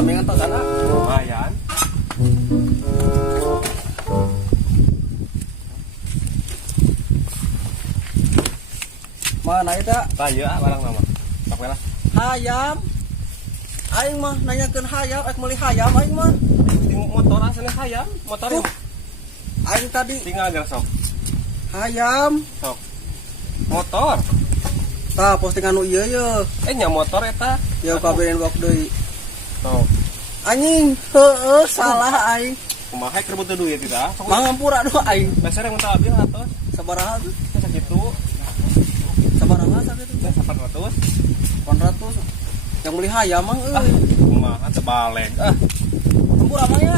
rame kan sana. Lumayan. Mana itu? Tayo barang nama. Tak lah. Hayam. Aing mah nanyakeun hayam, aing meuli hayam aing mah. Motor aslinya hayam, motor Tuh. Aing tadi tinggal aja sok. hayam. Sok. Motor. Tah postingan nu ieu ye. Nya motor eta. Ya kaberin bok deui. Sok. Anjing, heueuh salah aing. Kumaha keur butuh duit tidak? Mangampura doh aing. Dasar yang minta abil atos. Sabaraha tuh? Sakitu. Sabaraha sakitu? 800. 800. Yang beli hayam mah euy. Kumaha tebalek. Hampura mah ya.